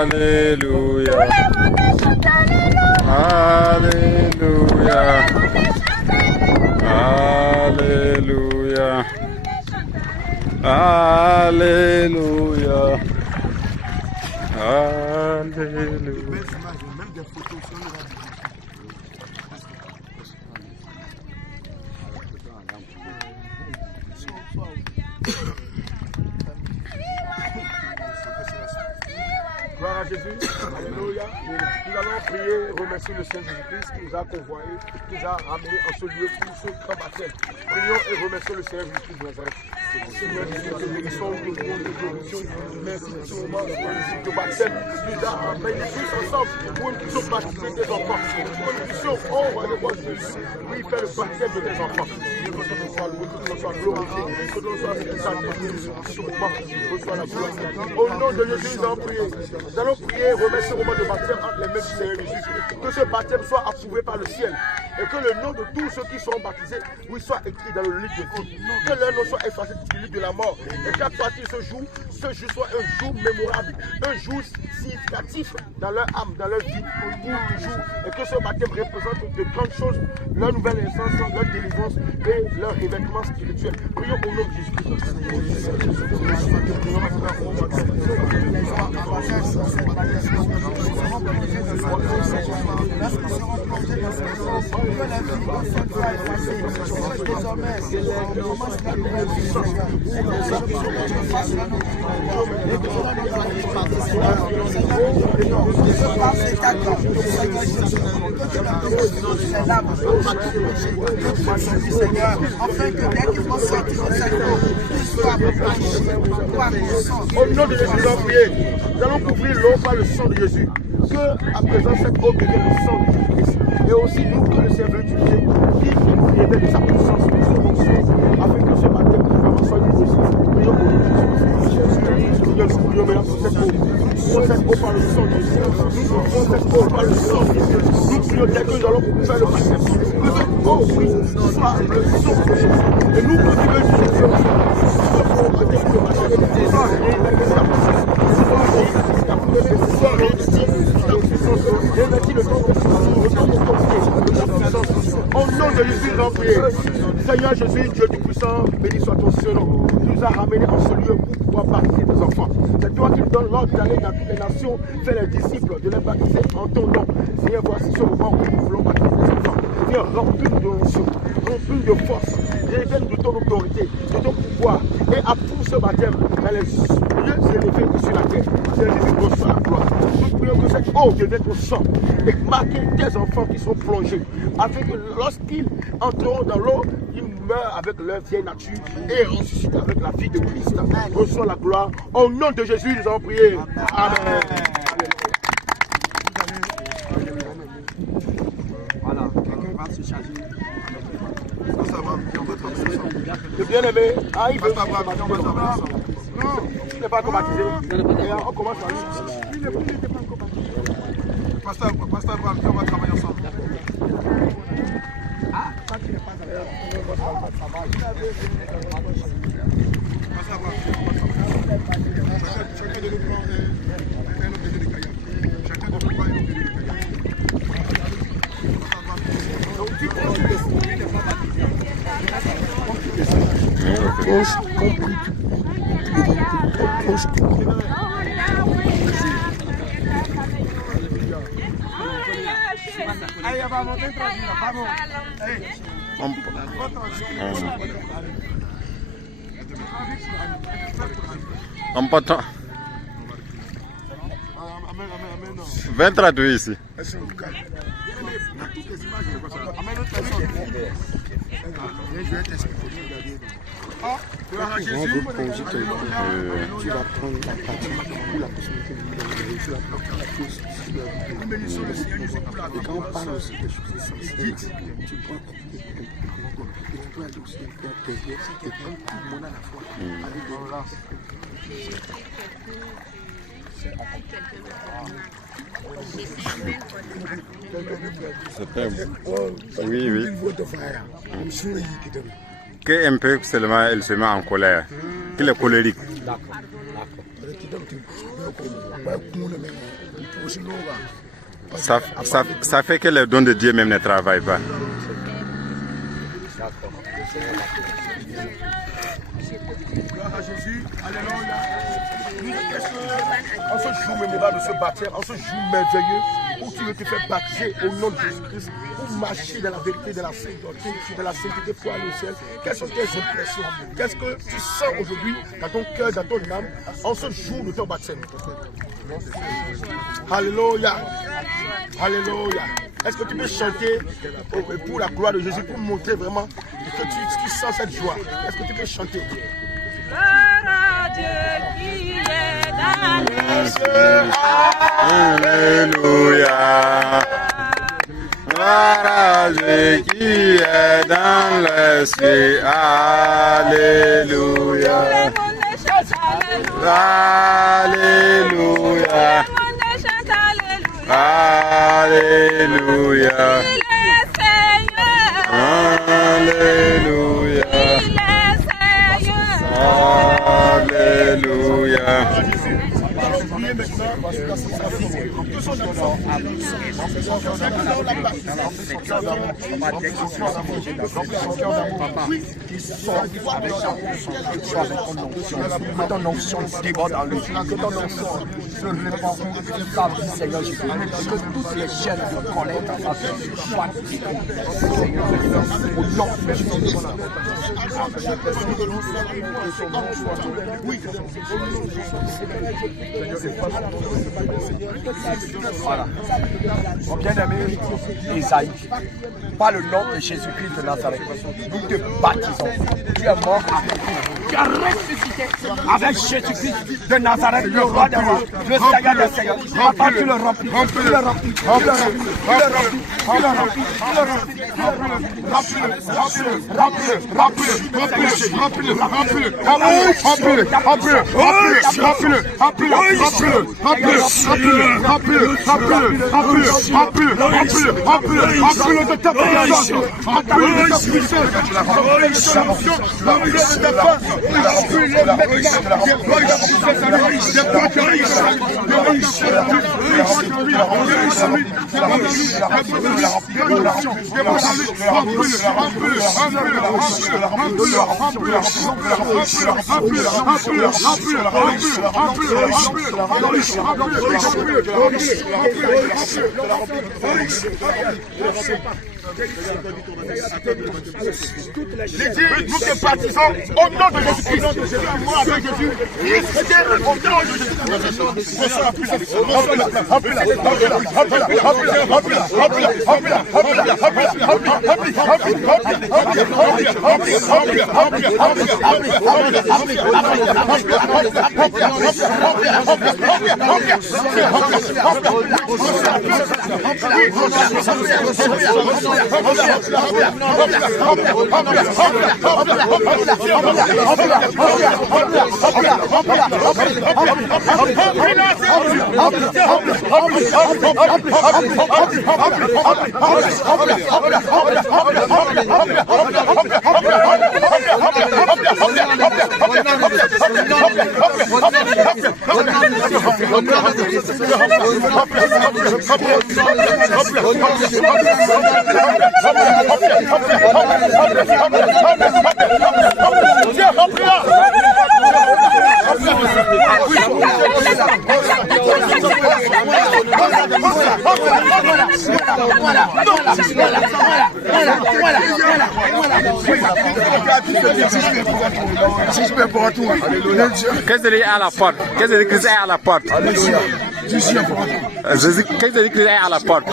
Alléluia. Alléluia. Alléluia. Alléluia. Alléluia. Gloire à Jésus, alléluia. Nous allons prier, remercier le Seigneur Jésus-Christ qui nous a convoyés, qui nous a ramenés en ce lieu pour ce grand baptême. Prions et remercions le Seigneur Jésus-Christ de Nazareth. Seigneur Jésus, nous bénissons, nous glorifions, merci pour ce moment de baptême. Nous a ramenés tous ensemble pour nous puissions baptiser des enfants. Pour nous puissions, oh, roi de Jésus, oui, faire le baptême de tes enfants. Que nous sois loué, que nous sois glorifié, que nous sois exaltés, reçois la gloire. Au nom de Jésus, nous allons prier. Nous allons prier, remercier au moment de baptême entre les mains du Seigneur Jésus. Que ce baptême soit approuvé par le ciel. Et que le nom de tous ceux qui seront baptisés, oui, soit écrit dans le livre de vie. Que leur nom soit effacé du livre de la mort. Et qu'à partir de ce jour soit un jour mémorable, un jour significatif dans leur âme, dans leur vie, pour toujours. Et que ce baptême représente de grandes choses, leur nouvelle naissance, leur délivrance et leur revêtement spirituel. Prions au nom de Jésus-Christ. Afin que dès qu'ils vont sortir de cette eau, ils soient au nom de Jésus, nous allons prier. Nous allons couvrir l'eau par le sang de Jésus. Que à présent cette eau devienne le sang de Jésus-Christ. Et aussi nous que le Seigneur veut utiliser, qui nous révèle de sa puissance, de son onction, afin que ce baptême vraiment soit une réussite. Prions pour nous, Jésus. Seigneur, nous prions maintenant pour cette eau. Nous prenons cette eau par le sang de Jésus. Nous prenons cette eau par le sang de Jésus. Nous prions dès que nous allons faire le baptême. Que cette eau, oui, soit le sang de Jésus. Et nous que tu veux utiliser aussi. Au nom de Jésus, nous prions. Seigneur Jésus, Dieu Tout-Puissant, béni soit ton Saint-Nom. Tu nous as ramenés en ce lieu pour pouvoir baptiser tes enfants. C'est toi qui nous donnes l'ordre d'aller dans toutes les nations, faire les disciples, de les baptiser en ton nom. Seigneur, voici ce moment où nous voulons baptiser tes enfants. Seigneur, remplis-nous de l'onction, remplis-nous de force, révèle-nous de ton autorité, de ton pouvoir, et approuve ce baptême dans les lieux élevés sur la terre. Seigneur Jésus, reçois la gloire. Nous prions que cette eau devienne ton sang et marquer tes enfants qui sont plongés, afin que lorsqu'ils entreront dans l'eau, ils meurent avec leur vieille nature et ressuscitent avec la vie de Christ. Reçois la gloire. Au nom de Jésus, nous allons prier. Amen. Voilà, quelqu'un va se charger. Le bien-aimé, il veut. Non, il n'est pas encore baptisé. On commence par lui. Il n'était pas encore baptisé. Pasteur, on va travailler ensemble. Ah, ça tu n'es pas d'accord. Chacun de nous prend un objet de caillou. Chacun de nous prend un objet de caillou. Donc tu prends le dessin, il n'est pas baptisé. 20 ici. Je vais t'expliquer. Tu vas prendre la partie pour la possibilité de et quand on parle aussi des choses essentielles, tu prends et tu peux aller aussi un peu derrière et prendre tout le monde à la fois. Oui, oui. Que un peu seulement elle se met en colère. Qu'il est colérique. Ça fait que les dons de Dieu même ne travaillent pas. Gloire à Jésus, alléluia. En ce jour mémorable de ce baptême, en ce jour merveilleux où tu veux te faire baptiser au nom de Jésus-Christ, pour marcher dans la vérité, dans la sainteté, dans la sainteté pour aller au ciel. Quelles sont tes impressions? Qu'est-ce que tu sens aujourd'hui dans ton cœur, dans ton âme, en ce jour de ton baptême? Alléluia. Alléluia. Est-ce que tu peux chanter pour la gloire de Jésus, pour montrer vraiment que tu sens cette joie? Est-ce que tu peux chanter? Alléluia. Gloire à Dieu qui est dans l'esprit. Alléluia. Alléluia. Alléluia. Alléluia. Alléluia. Ton onction déborde en lui. Que ton onction se répand sur ta vie, Seigneur Jésus. Que toutes les chaînes de colère dans ta vie soient détruites, Seigneur Jésus. Au nom de Jésus. Voilà. Mon bien-aimé Isaïe, par le nom de Jésus-Christ de Nazareth, nous te baptisons. Tu es mort avec nous. Tu as ressuscité avec Jésus-Christ de Nazareth, le roi des rois, le Seigneur des seigneurs. Papa, tu le remplis, tu le remplis, tu le remplis, tu le remplis, tu le remplis, tu le remplis, Nous te baptisons au nom de Jésus-Christ. Moi avec Jésus, au nom de Qu'est-ce qu'il y a à la porte? Qu'est-ce qu'il y a à la porte? Alléluia. Jésus, que Jésus-Christ est à la porte.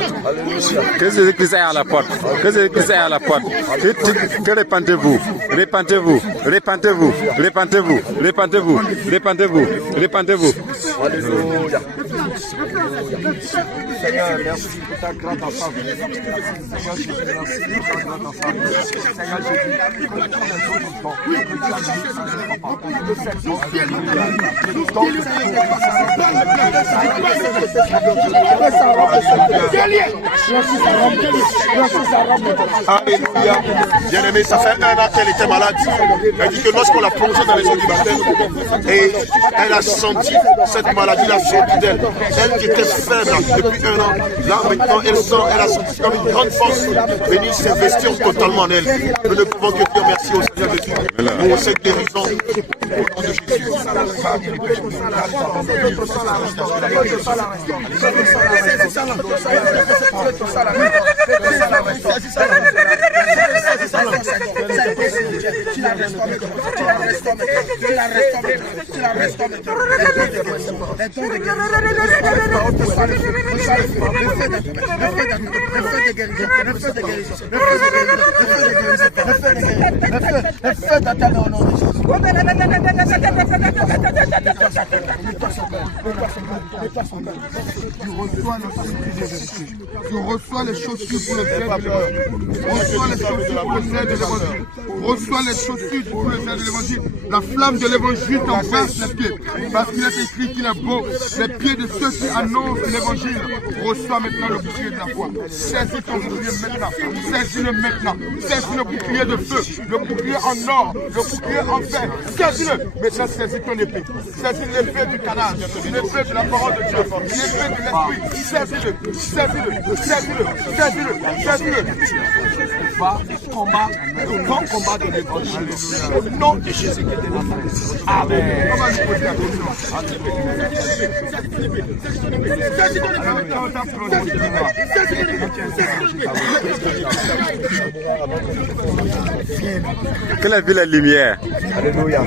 Que Jésus-Christ est à la porte. Que Jésus-Christ est à la porte. Que répentez-vous. Répentez-vous. Répentez-vous. Répentez-vous. Répentez-vous. Répentez-vous. Répentez-vous. Alléluia. Seigneur, merci pour ta grande enfant. Seigneur Jésus, merci pour ta grande enfant. Seigneur Jésus, pour tous les autres bons. Alléluia. Bien-aimé, ça fait 1 an qu'elle était malade. Elle dit que lorsqu'on l'a plongée dans les eaux du baptême, et elle a senti cette maladie la sortie d'elle. Elle qui était faible depuis 1 an, là maintenant elle a senti comme une grande force venir s'investir totalement en elle. Nous ne pouvons que dire merci au Seigneur Jésus pour cette guérison au nom de Jésus. Tu reçois les chaussures pour le zèle de l'évangile. Reçois les chaussures pour le zèle de l'évangile. Reçois les chaussures pour le zèle de l'évangile. La flamme de l'évangile t'embrasse les pieds. Parce qu'il est écrit qu'il est beau. Les pieds de ceux qui annoncent l'évangile. Reçois maintenant le bouclier de la foi. Saisis ton bouclier maintenant. Saisis-le maintenant. Saisis le bouclier de feu. Le bouclier en or. Le bouclier en fer. Saisis-le. Maintenant saisis ton épée. Saisis l'épée du canal. L'épée de la parole de Dieu. L'épée de l'esprit. Saisis-le. Saisis-le. Saisis-le. Saisis-le. Saisis-le. Combat, le grand combat de l'évangile. Au nom de Jésus-Christ de Nazareth. Amen. Que la ville est lumière. Alléluia.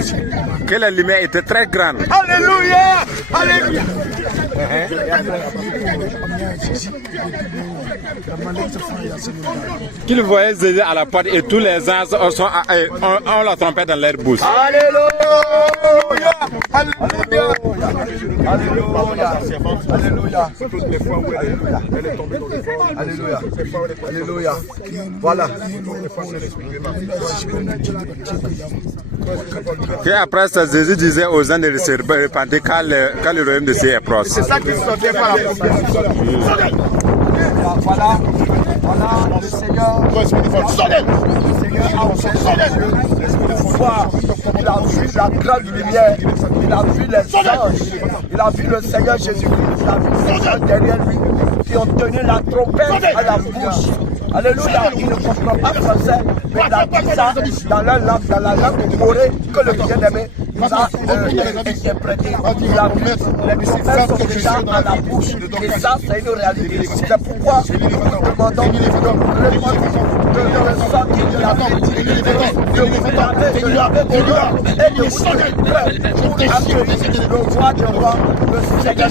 Que la lumière était très grande. Alléluia. Alléluia. Qu'il voyait Jésus à la porte et tous les ans ont la trompette dans leur bouche. Alléluia. Alléluia. Alléluia. Alléluia. Toutes les fois où elle est tombée dans le fort. Alléluia. Alléluia. Voilà. Et après ça, Jésus disait aux gens de se repentir quand le royaume de Dieu est proche. C'est ça qui sortait par la prophétie. Voilà. Voilà le Seigneur. Le Seigneur a fait le pouvoir. Il a vu la grande lumière. Il a vu les anges. Il a vu le Seigneur Jésus-Christ. Il a vu les gens derrière lui qui ont tenu la trompette à la bouche. Alléluia, il ne comprend pas français, mais il a dit ça dans la langue morée que le bien-aimé nous a interprété. Il a vu les trompettes sont déjà à la bouche, et ça c'est une réalité. C'est pourquoi nous demandons de ressentir qu'il y a de vous parler, de laver vos cœurs et de vous donner prêt pour accueillir le roi du roi, le Seigneur.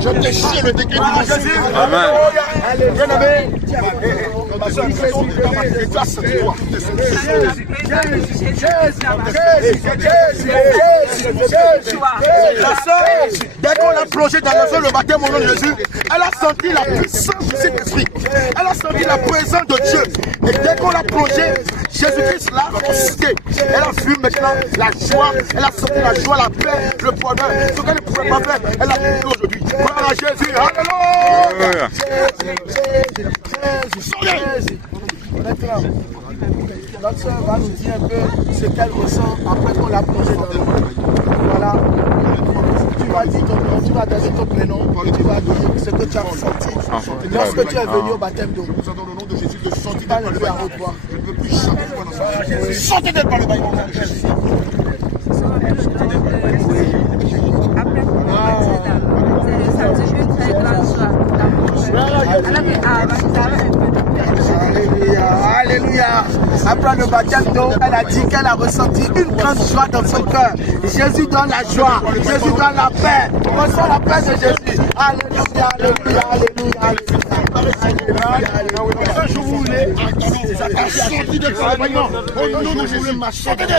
Je déchire le décret du Jésus. Amen. Bien-aimé, dès qu'on l'a plongé dans le baptême au nom de Jésus, elle a senti la puissance du Saint-Esprit. Elle a senti la présence de Dieu. Et dès qu'on l'a plongé, Jésus-Christ l'a ressuscité. Elle a vu maintenant la joie, elle a senti la joie, la paix, le bonheur. Ce qu'elle ne pouvait pas faire, elle a vécu aujourd'hui. Gloire à Jésus. Alléluia. Maintenant, notre soeur va nous dire un peu ce qu'elle ressent après qu'on l'a plongée dans l'eau. Voilà. Tu vas dire ton nom, tu vas donner ton prénom, tu vas dire ce que tu as ressenti. Lorsque tu es venu au baptême d'eau, nous avons le nom de Jésus de sortir par le bain à haute voix. Je ne veux plus jamais voir dans ça. Sortez d'elle par le bain au nom de Jésus. Alléluia. Alléluia. Après le baptême d'eau, elle a dit qu'elle a ressenti une grande joie dans son cœur. Jésus donne la joie, Jésus donne la paix. Reçois la paix de Jésus. Alléluia, alléluia, alléluia, alléluia. Je voulais sortir de travaillement. Au nom de Jésus, ma sortie de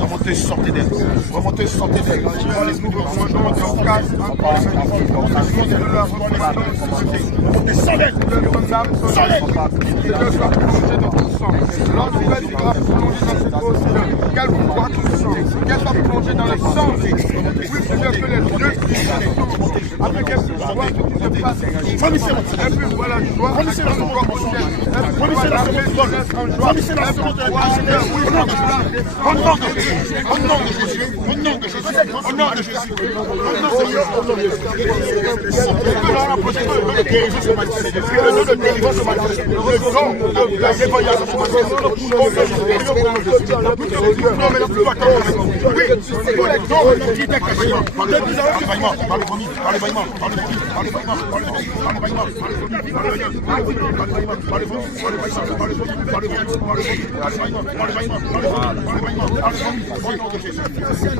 remontez, sortez d'elle. Remontez, sortez d'elle. Qu'elle soit plongée dans le sang. Oui, plus que les deux. Après qu'elle soit remissez la joie. Remissez la joie. Remissez la joie. Remissez la joie. Au nom de Jésus. Au nom de Jésus. Au nom de Jésus. Au nom de Jésus.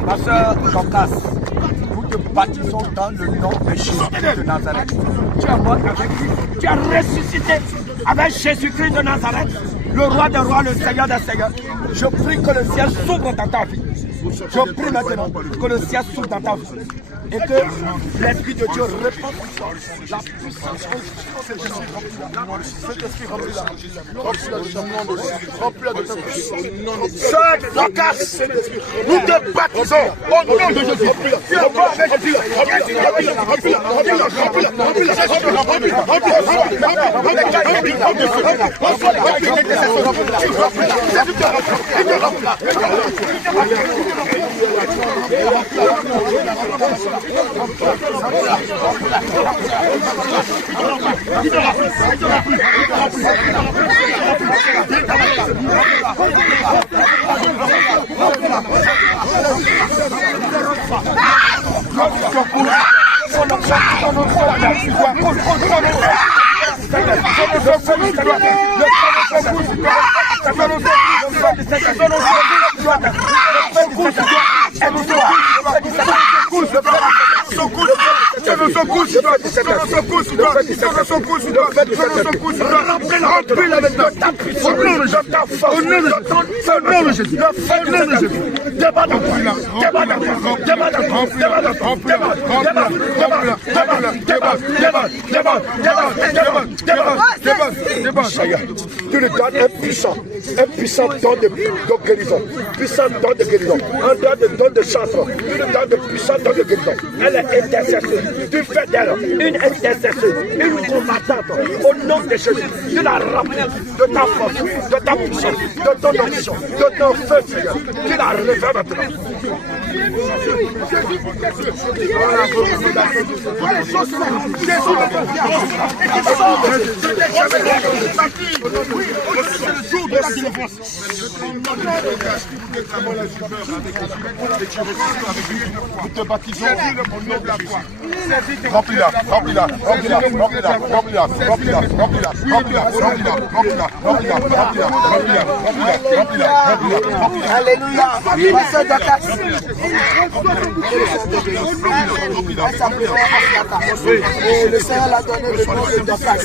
Ma soeur Dorcas, nous te baptisons dans le nom de Jésus de Nazareth. Tu es mort avec lui, tu as ressuscité avec Jésus-Christ de Nazareth, le roi des rois, le Seigneur des seigneurs. Je prie que le ciel s'ouvre dans ta vie. Je prie maintenant que le ciel s'ouvre dans ta vie et que l'Esprit de Dieu répande la puissance. Sœur Dorcas, nous te baptisons au nom de Jésus. Tu es mort avec Jésus. Tu lui donnes un puissant don de guérison, puissant don de guérison, un don de changement, tu lui donnes de puissant don de guérison. Elle est intercesseuse, tu fais d'elle une intercesseuse, une combattante au nom de Jésus. Tu la remplis de ta force, de ta puissance, de ton onction, de ton feu, Seigneur. Tu la réveilles maintenant. Nous te baptisons au nom de la foi. Remplis-la, remplis-la, remplis-la, remplis-la, remplis-la, remplis-la, remplis-la, remplis-la, remplis-la, remplis-la, remplis-la, remplis-la, remplis-la. Alléluia. Pasteur Dorcas. Le Seigneur l'a donné le nom de Dorcas.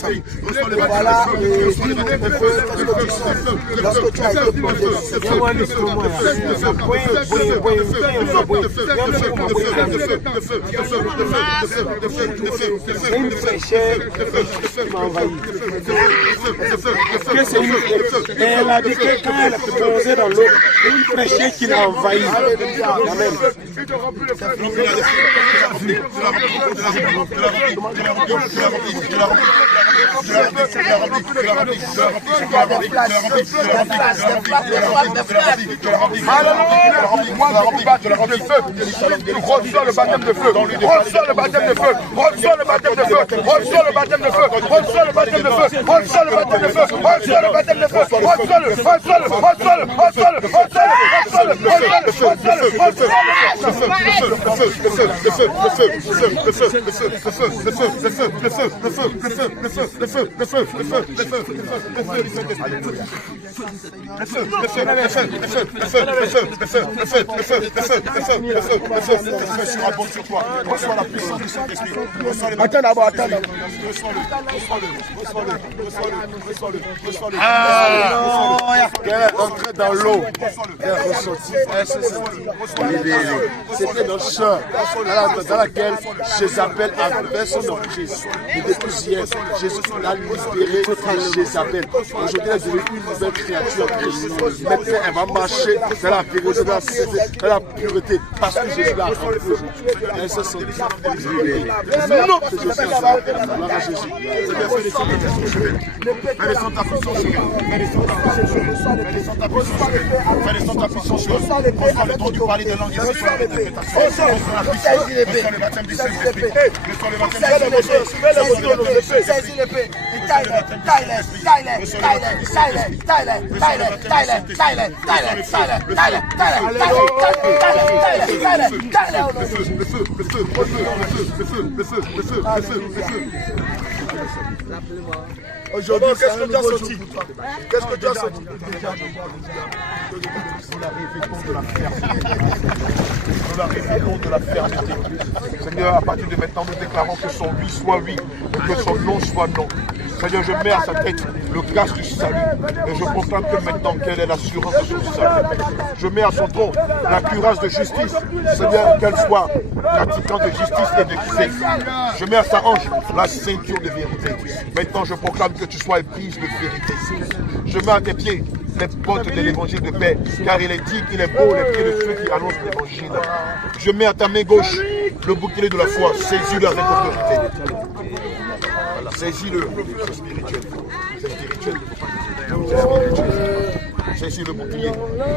Voilà, lorsque tu as été plongé, viens-moi un instrument. Une fraîcheur qui m'a envahi. Elle a dit que quand elle a plongé dans l'eau, une fraîcheur qui l'a envahi. Amen. Reçois le baptême de feu, reçois le baptême de feu, reçois le baptême de feu, reçois le baptême de feu, reçois le baptême de feu, reçois le baptême de feu, reçois le baptême de feu, reçois-le, reçois-le, reçois-le, reçois-le, reçois-le, reçois-le, reçois-le, reçois-le, reçois-le, reçois-le, Reçois la puissance du Saint-Esprit. Attends d'abord, attends d'abord. Elle est entrée dans l'eau. Elle est ressortie. Elle s'est libérée. C'était notre soeur dans laquelle Jézabel avait son emprise. Et depuis hier, Jésus l'a libérée de Jézabel. Aujourd'hui, elle est devenue une nouvelle créature. Maintenant, elle va marcher dans la vérité, dans la pureté. Parce que Jésus l'a remplie aujourd'hui. Elle se sent libérée. Non, c'est Jésus. Fais descendre ta puissance sur elle. Fais descendre ta puissance sur elle. Reçois le don du parler de langue ici sur la interprétation. Reçois la puissance. Reçois le baptême du Saint-Esprit. Reçois le baptême du Saint-Esprit. Saisis l'épée. Aujourd'hui, qu'est-ce que tu as senti? Qu'est-ce que tu as senti? Nous la révélons de la fermeté. Seigneur, à partir de maintenant, nous déclarons que son oui soit oui et que son non soit non. Seigneur, je mets à sa tête le casque du salut et je proclame que maintenant qu'elle est l'assurance de son salut. Je mets à son tronc la cuirasse de justice. Seigneur, qu'elle soit pratiquante de justice et d'équité. Je mets à sa hanche la ceinture de vérité. Maintenant, je proclame que tu sois éprise de vérité. Je mets à tes pieds les portes de l'évangile de paix, car il est dit qu'il est beau les pieds de ceux qui annoncent l'évangile. Je mets à ta main gauche le bouclier de la foi, saisis-le avec autorité. Saisis-le, c'est spirituel. C'est spirituel. C'est spirituel. Saisis le bouclier.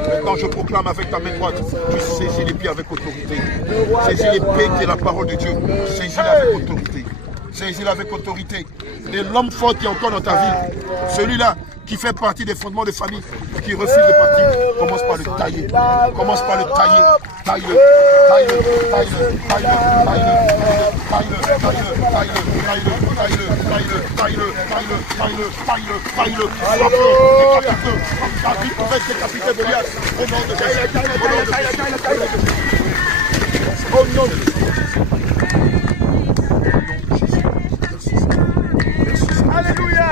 Maintenant, je proclame avec ta main droite, tu saisis les pieds avec autorité. Saisis l'épée qui est la parole de Dieu. Saisis-la avec autorité. Saisis-la avec autorité. Et l'homme fort qui est encore dans ta vie, celui-là qui fait partie des fondements de famille, qui refuse de partir, commence par le tailler. Commence par le tailler. Taille-le, taille-le, taille-le, taille-le, taille-le, taille-le, taille-le, taille-le, taille-le, taille-le, taille-le, taille-le, taille-le, taille-le, David pouvait décapiter Goliath au nom de Jésus. Au nom de Jésus. Alléluia.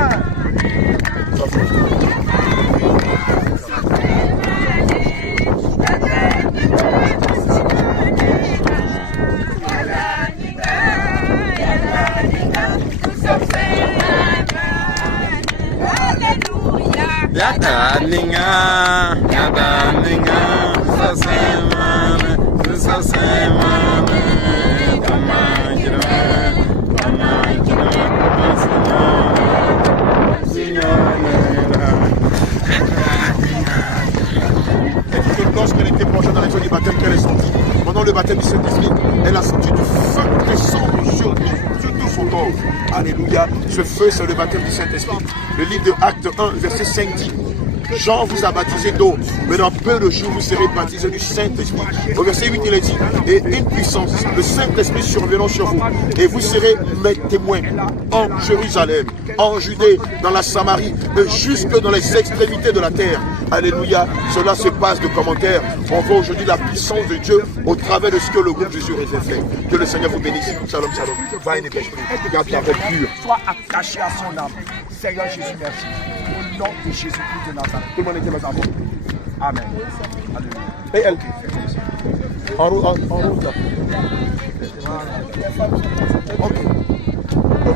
Lorsqu'elle était plongée dans les eaux du baptême, qu'elle est sortie. Pendant le baptême du Saint-Esprit, elle a senti du feu descendre sur tout son corps. Alléluia. Ce feu, c'est le baptême du Saint-Esprit. Le livre de Actes 1, verset 5 dit: Jean vous a baptisé d'eau, mais dans peu de jours vous serez baptisés du Saint-Esprit. Au verset 8, il est dit: et une puissance, le Saint-Esprit survenant sur vous, et vous serez mes témoins en Jérusalem, en Judée, dans la Samarie, et jusque dans les extrémités de la terre. Alléluia. Cela se passe de commentaires. On voit aujourd'hui la puissance de Dieu au travers de ce que le groupe Jésus a fait. Que le Seigneur vous bénisse. Shalom, shalom. Va et ne pêche plus. Garde ta robe pure. Sois attaché à son âme. Seigneur Jésus, merci. Au nom de Jésus-Christ de Nazareth. Tout le monde était dans amour. Amen. Alléluia. Et elle. En route. Ok.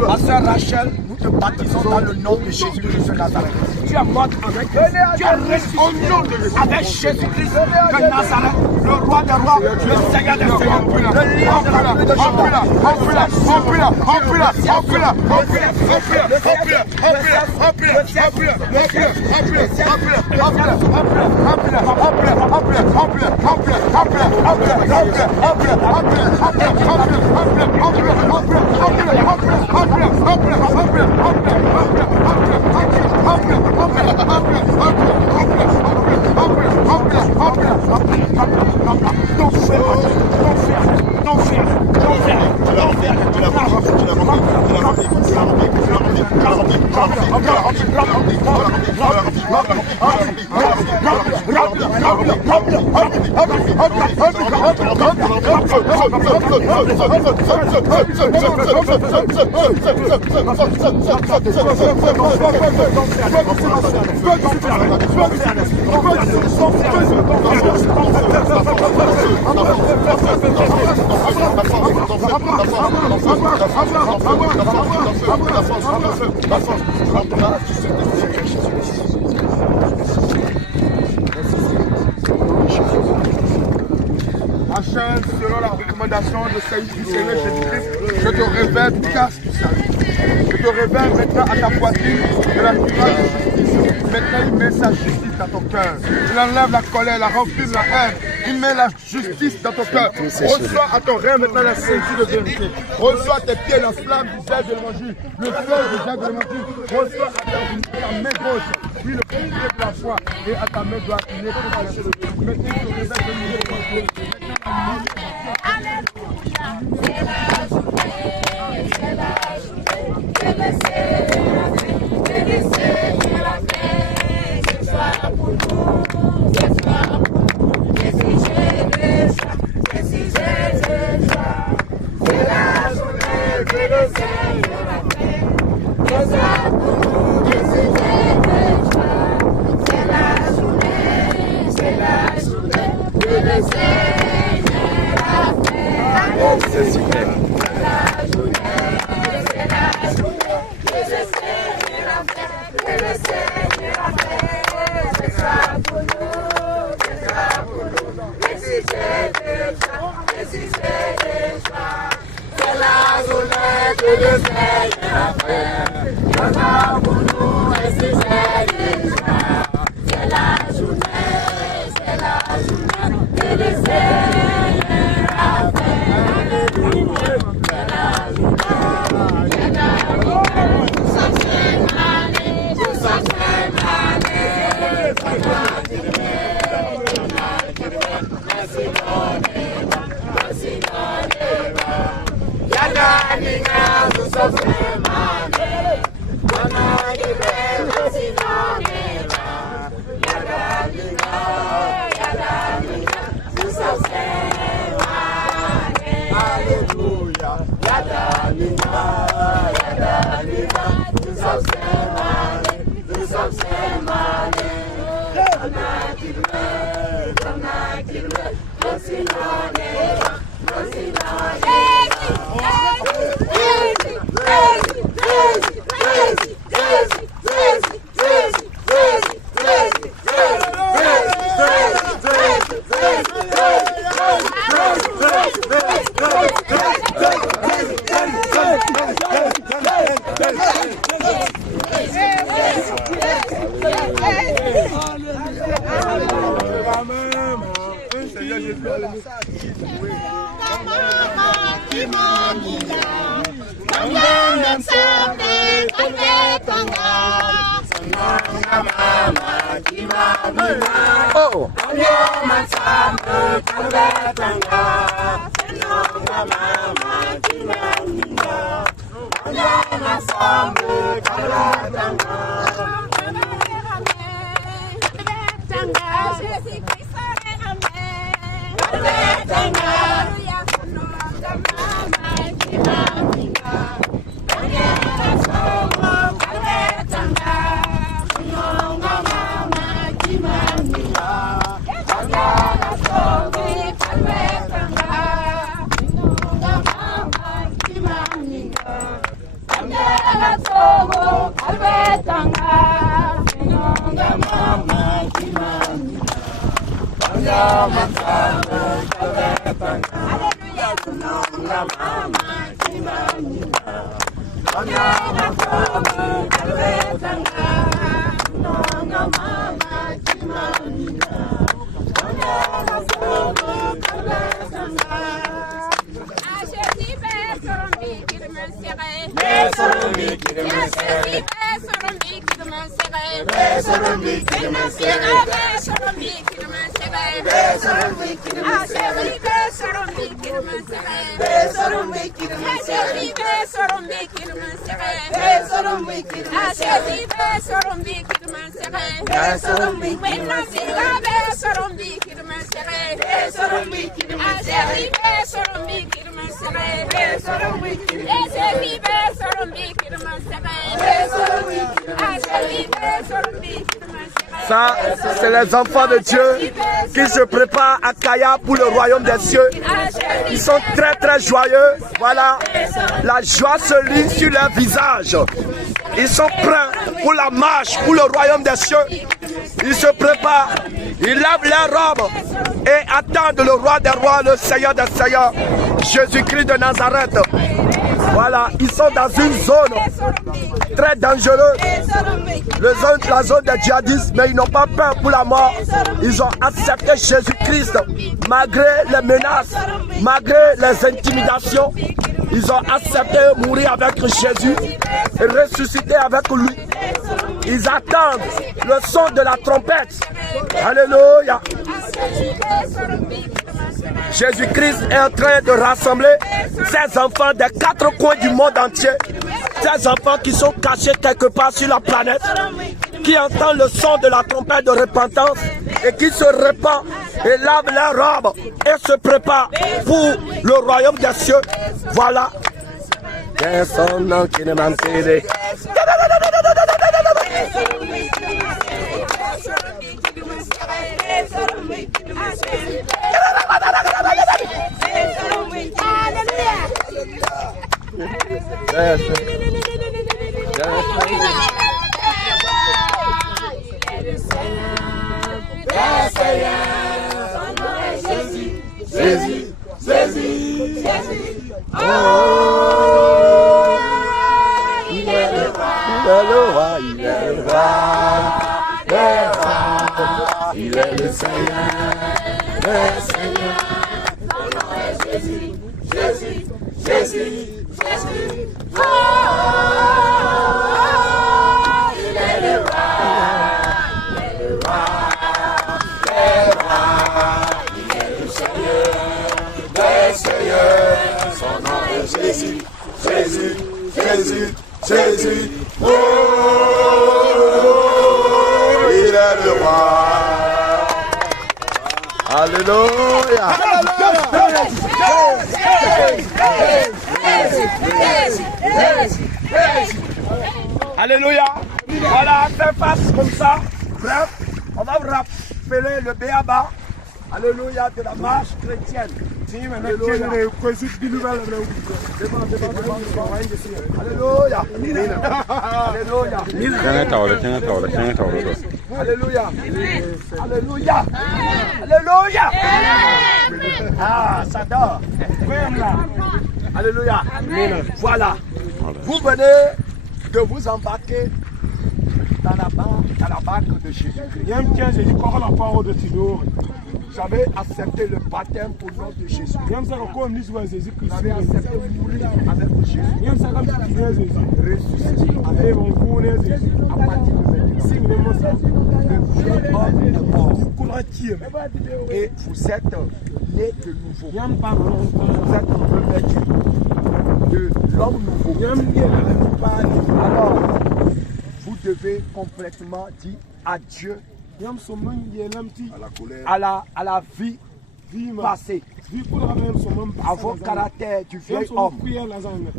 Ma soeur Rachel, nous te baptisons dans le nom de Jésus-Christ de Nazareth. Tu es morte avec Jésus. Tu es ressuscité avec Jésus-Christ de Nazareth, le roi des rois, le Seigneur des seigneurs, le lion de la pluie de Juda. Ton Hachem, selon la recommandation de Seigneur Jésus-Christ, je te révèle, casse tout ça. Je te révèle maintenant à ta poitrine de la cuirasse de justice. Maintenant, il met sa justice dans ton cœur. Il enlève la colère, la rancune, la haine. Il met la justice dans ton cœur. Reçois à ton rêve maintenant la ceinture de vérité. Reçois à tes pieds la flamme du zèle de l'évangile. Le feu du zèle de l'évangile. Reçois à ta main gauche, puis le pied de la foi. Et à ta main droite, il est pour la chose. Maintenant, il te révèle de l'évangile. Ça, c'est les enfants de Dieu qui se préparent à Kaya pour le royaume des cieux. Ils sont très très joyeux. Voilà, la joie se lit sur leur visage. Ils sont prêts pour la marche, pour le royaume des cieux. Ils se préparent, ils lavent leurs robes et attendent le roi des rois, le Seigneur des seigneurs, Jésus-Christ de Nazareth. Voilà, ils sont dans une zone très dangereuse, la zone des djihadistes, mais ils n'ont pas peur pour la mort. Ils ont accepté Jésus-Christ malgré les menaces, malgré les intimidations. Ils ont accepté de mourir avec Jésus et ressusciter avec lui. Ils attendent le son de la trompette. Alléluia. Jésus-Christ est en train de rassembler ses enfants des 4 coins du monde entier. Ces enfants qui sont cachés quelque part sur la planète, qui entendent le son de la trompette de repentance et qui se répandent et lavent leurs robes et se préparent pour le royaume des cieux. Voilà. Son nom qui ne manque il est le Seigneur, le Seigneur. Son nom est Jésus, Jésus, Jésus, Jésus. Oh, il est le roi, il est le roi, il est le Seigneur, le Seigneur. Son nom est Jésus, Jésus, Jésus, Jésus. Oh, il est le roi. Alléluia. Alléluia. Voilà, fais face comme ça. Bref, on va vous rappeler le béaba. Alléluia de la marche chrétienne. Alléluia. Alléluia. Alléluia. Alléluia. Alléluia. Ah, ça dort. Alléluia. Voilà. Vous venez de vous embarquer dans la barque de Jésus-Christ. Vous avez accepté le baptême au nom de Jésus. Vous avez accepté de mourir avec Jésus. Ressuscité avec Jésus. À partir de maintenant, le vieil homme est mort. Et vous êtes né de nouveau. Vous êtes revêtu de l'homme nouveau. Alors, vous devez complètement dire adieu à la vie passée, à vos caractères du vieil homme,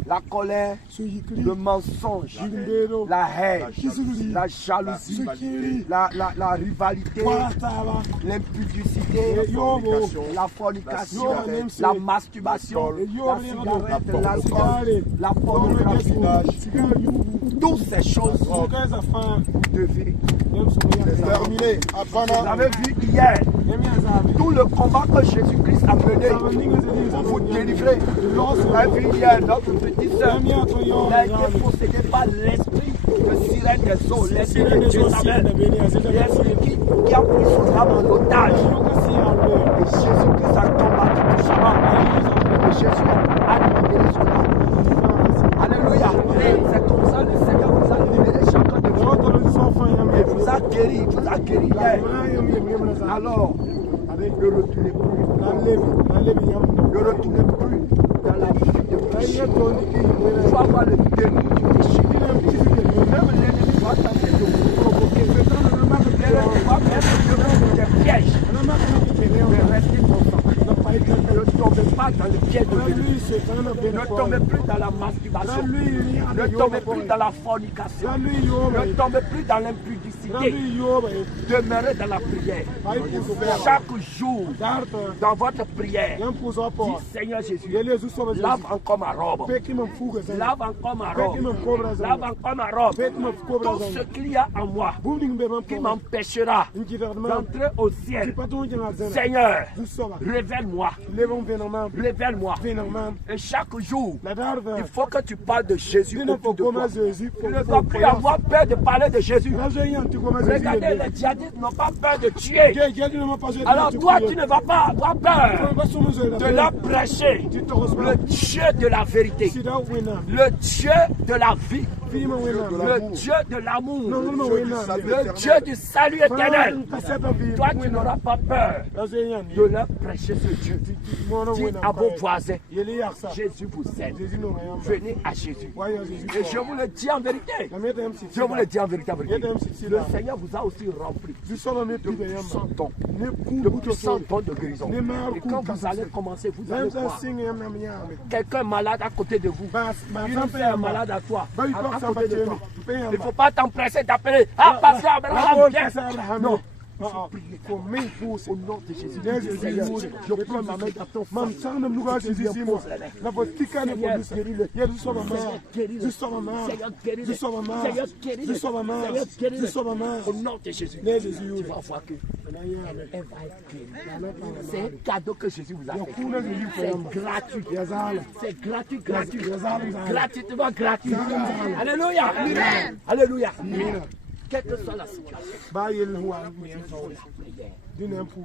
la colère, le mensonge, la haine, la jalousie, la rivalité, l'impudicité, la fornication, la masturbation, la cigarette, l'alcool, la pornographie, toutes ces choses, vous devez terminer. Vous avez vu hier tout le combat que Jésus-Christ a mené pour vous délivrer. Vous avez vu hier notre petite soeur, elle a été possédée par l'esprit de sirène des eaux, l'esprit de Jézabel, l'esprit qui a pris son âme en otage. Et Jésus-Christ a combattu tout ça. Et Jésus a libéré son âme. Alléluia. C'est comme ça le Seigneur vous a libéré chacun de vous. Et vous a guéri hier. Alors, Ne retournez plus. Ne retournez plus dans la vie de péché. Il faut avoir le dégoût du péché. Même l'ennemi va tenter de vous provoquer. L'ennemi va mettre des pièges. Mais restez constant. Ne tombez pas dans le piège de l'ennemi. Ne tombez plus dans la masturbation. Ne tombez plus dans la fornication. Ne tombez plus dans l'impudicité. Demeurez dans la prière. Chaque jour, dans votre prière, dis Seigneur Jésus, lave encore ma robe. Lave encore ma robe. Lave encore ma robe. Tout ce qu'il y a en moi qui m'empêchera d'entrer au ciel. Seigneur, révèle-moi. Révèle-moi. Et chaque jour, il faut que tu parles de Jésus autour de toi. Tu ne dois plus avoir peur de parler de Jésus. Regardez, les djihadistes n'ont pas peur de tuer. Alors toi, tu ne vas pas avoir peur de leur prêcher le Dieu de la vérité, le Dieu de la vie, le Dieu de l'amour, le Dieu du salut éternel. Toi, tu n'auras pas peur de leur prêcher ce Dieu. Dis à vos voisins, Jésus vous aide. Venez à Jésus. Et je vous le dis en vérité. Je vous le dis en vérité. Le Seigneur vous a aussi rempli de puissants dons. De puissants dons de guérison. Et quand vous allez commencer, vous allez voir. Quelqu'un malade à côté de vous. Il nous fait un malade à toi. À côté de toi. Il ne faut pas t'empresser d'appeler. Ah, pasteur Abraham, viens. Non. Au nom de Jésus, je prends ma main dans ton sang. Au nom de Jésus, tu vas voir que elle va être guérie. C'est un cadeau que Jésus vous a fait. C'est gratuit. C'est gratuit. Gratuitement gratuit. Alléluia. Alléluia. Quelle que soit la situation,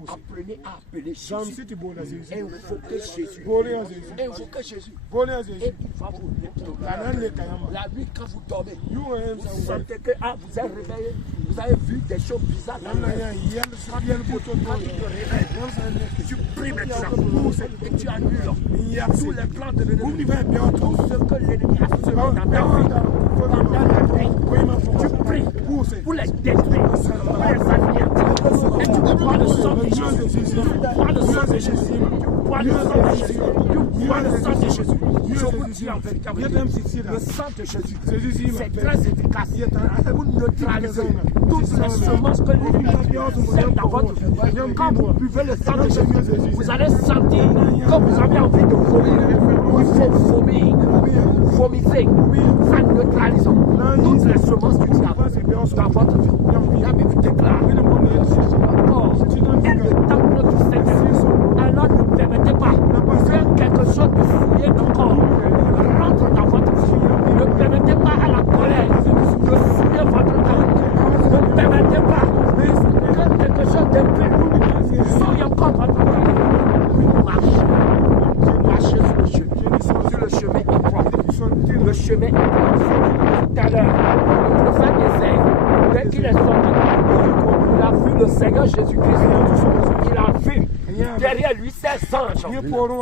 apprenez à appeler Jésus. Invoquez Jésus. Invoquez Jésus. Et il va vous répondre. La nuit, quand vous dormez, vous sentez que vous êtes réveillé. Vous avez vu des choses bizarres. Tu pries maintenant. Et tu annules tous les plans de l'ennemi. Tout ce que l'ennemi a semé dans ta vie. Pendant la nuit, tu pries pour les détruire, pour les anéantir. Et tu bois le sang de Jésus. Tu bois le sang de Jésus. Tu bois le sang de Jésus. Tu bois le sang de Jésus. Je vous dis en vérité, le sang de Jésus, c'est très efficace pour neutraliser toutes les semences que l'ennemi sème dans votre vie. Quand vous buvez le sang de Jésus, vous allez sentir que vous avez envie de vomir. Il faut vomir. Vomissez. Ça neutralise toutes les semences du diable dans votre vie. La Bible déclare et le temple du Seigneur. Alors ne permettez pas de faire quelque chose de fouillé encore. Rentre dans votre vie. Ne permettez pas à la colère de fouiller votre cœur. Ne permettez pas que quelque chose d'impur fouille encore votre cœur. Marchez sur le chemin étroit. Le chemin étroit. Tout à l'heure, le prophète Ésaïe, dès qu'il est sorti, il a vu le Seigneur Jésus-Christ. Il a vu derrière lui ses anges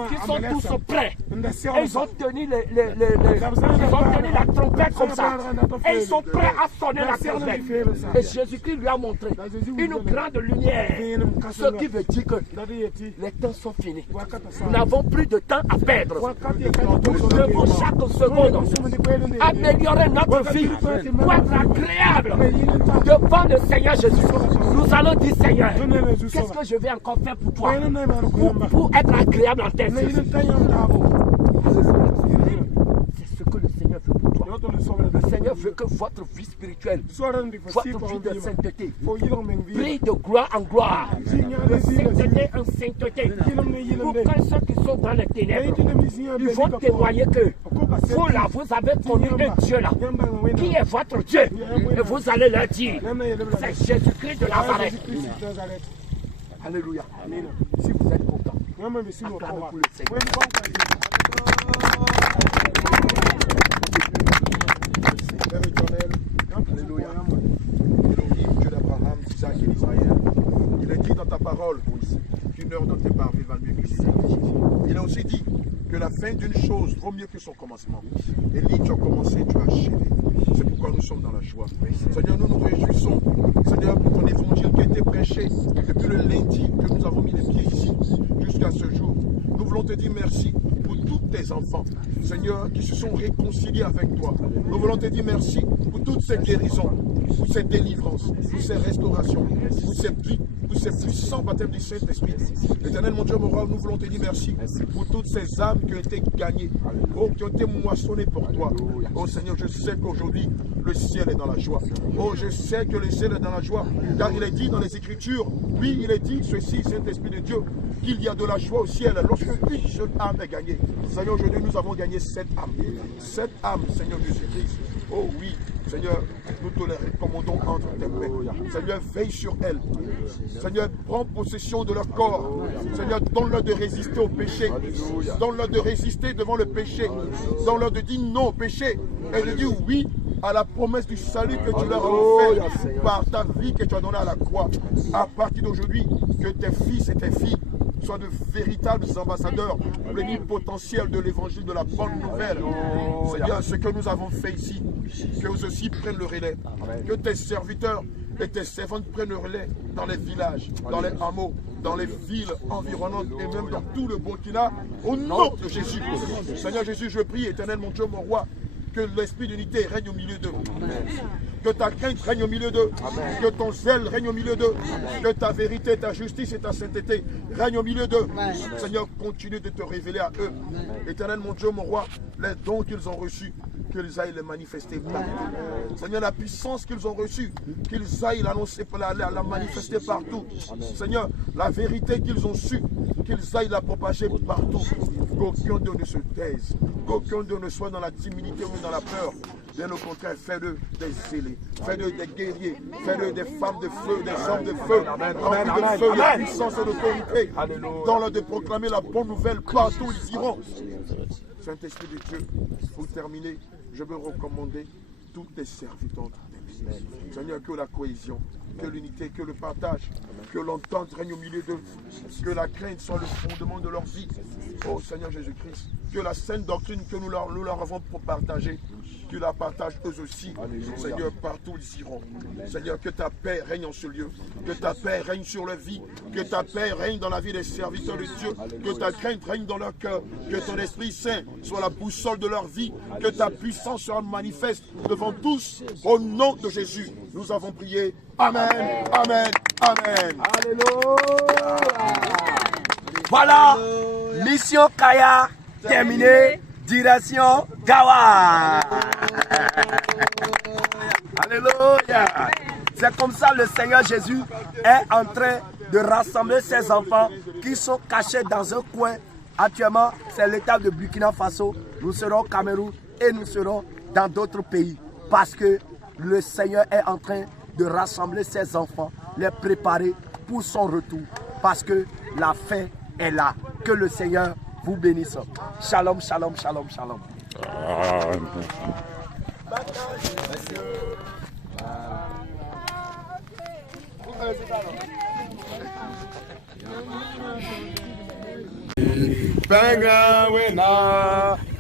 qui sont tous prêts. Et ils ont tenu la trompette comme ça. Et ils sont prêts à sonner la trompette. Et Jésus-Christ lui a montré une grande lumière. Ce qui veut dire que les temps sont finis. Nous n'avons plus de temps à perdre. Nous devons chaque seconde améliorer notre vie pour être agréable devant le Seigneur Jésus. Nous allons dire Seigneur, qu'est-ce que je vais encore faire pour toi pour être agréable en tes yeux. C'est ce que le Seigneur veut pour toi. Le Seigneur veut que votre vie spirituelle, votre vie de sainteté, brille de gloire en gloire, de sainteté en sainteté, pour que ceux qui sont dans les ténèbres, ils vont témoigner que vous là, vous avez connu un Dieu là, qui est votre Dieu, et vous allez leur dire, c'est Jésus-Christ de Nazareth. Alléluia. Amen. Si vous êtes content, acclamez pour le Seigneur. Père éternel, alléluia. Elohim, Dieu d'Abraham, d'Isaac et d'Israël. Il est dit dans ta parole. parole qu'une heure dans tes parvis va mieux que mille. Il a aussi dit que la fin d'une chose vaut mieux que son commencement. Élie, tu as commencé, tu as achevé. C'est pourquoi nous sommes dans la joie. Seigneur, nous nous réjouissons, Seigneur, pour ton évangile qui a été prêché depuis le lundi que nous avons mis les pieds ici jusqu'à ce jour. Nous voulons te dire merci pour tous tes enfants, Seigneur, qui se sont réconciliés avec toi. Nous voulons te dire merci pour toutes ces guérisons, pour ces délivrances, pour ces restaurations, pour ces puissants baptêmes du Saint-Esprit. Éternel, mon Dieu, mon roi, nous voulons te dire merci pour toutes ces âmes qui ont été gagnées, oh, qui ont été moissonnées pour toi. Oh Seigneur, je sais qu'aujourd'hui, le ciel est dans la joie. Oh, je sais que le ciel est dans la joie, car il est dit dans les Écritures, oui, il est dit ceci, Saint-Esprit de Dieu, qu'il y a de la joie au ciel lorsque une seule âme est gagnée. Seigneur, aujourd'hui, nous avons gagné 7 âmes. 7 âmes, Seigneur Jésus-Christ. Oh oui, Seigneur, nous te les recommandons entre tes mains. Seigneur, veille sur elles. Seigneur, prends possession de leur corps. Seigneur, donne-leur de résister au péché. Donne-leur de résister devant le péché. Donne-leur de dire non au péché. Et de dire oui à la promesse du salut que tu leur as fait par ta vie que tu as donnée à la croix. À partir d'aujourd'hui, que tes fils et tes filles soient de véritables ambassadeurs plénipotentiels de l'évangile de la bonne nouvelle. Seigneur, ce que nous avons fait ici, que eux aussi prennent le relais. Que tes serviteurs et tes servantes prennent le relais dans les villages, dans les hameaux, dans les villes environnantes et même dans tout le Burkina, au nom de Jésus. Seigneur Jésus, je prie, éternel mon Dieu, mon roi, que l'esprit d'unité règne au milieu d'eux. Que ta crainte règne au milieu d'eux. Que ton zèle règne au milieu d'eux. Que ta vérité, ta justice et ta sainteté règnent au milieu d'eux. Seigneur, continue de te révéler à eux. Éternel mon Dieu, mon roi, les dons qu'ils ont reçus, qu'ils aillent les manifester partout. Seigneur, la puissance qu'ils ont reçue, qu'ils aillent l'annoncer, la manifester partout. Seigneur, la vérité qu'ils ont su, qu'ils aillent la propager partout. Qu'aucun d'eux ne se taise, qu'aucun d'eux ne soit dans la timidité ou dans la peur. Bien au contraire, fais-le des zélés, fais-le des guerriers, fais-le des femmes de feu, des hommes de feu, remplis de feu, de puissance et d'autorité. Dans-leur de proclamer la bonne nouvelle partout où ils iront. Saint-Esprit de Dieu, pour terminer, je veux recommander toutes tes serviteurs. Seigneur, que la cohésion, que l'unité, que le partage, que l'entente règne au milieu d'eux, que la crainte soit le fondement de leur vie. Oh Seigneur Jésus-Christ, que la sainte doctrine que nous leur avons partagée, qu'ils la partagent eux aussi. Seigneur, partout où ils iront. Seigneur, que ta paix règne en ce lieu, que ta paix règne sur leur vie, que ta paix règne dans la vie des serviteurs de Dieu, que ta crainte règne dans leur cœur, que ton Esprit Saint soit la boussole de leur vie, que ta puissance soit manifeste devant tous. Au nom de Jésus, nous avons prié. Amen, amen, amen. Alléluia. Voilà, mission Kaya terminée, direction Gawa. Alléluia. C'est comme ça le Seigneur Jésus est en train de rassembler ses enfants qui sont cachés dans un coin. Actuellement, c'est l'état de Burkina Faso. Nous serons au Cameroun et nous serons dans d'autres pays. Parce que le Seigneur est en train de rassembler ses enfants, les préparer pour son retour. Parce que la fin est là. Que le Seigneur vous bénisse. Shalom, shalom, shalom, shalom.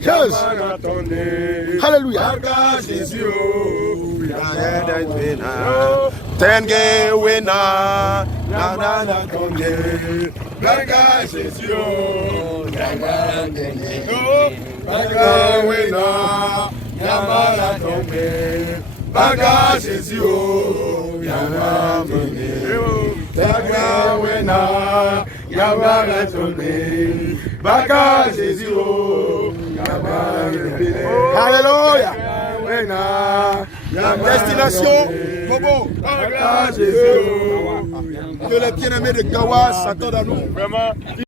Yes. Hallelujah. Tenge wena na na na konge Baga Jésus Baga wena Yamala tombe Baga Jésus Yamala Baga wena Yamala tombe Baga Jésus Alléluia. Destination Bobo. Que les bien-aimés de Gawa s'attendent à nous. Vraiment.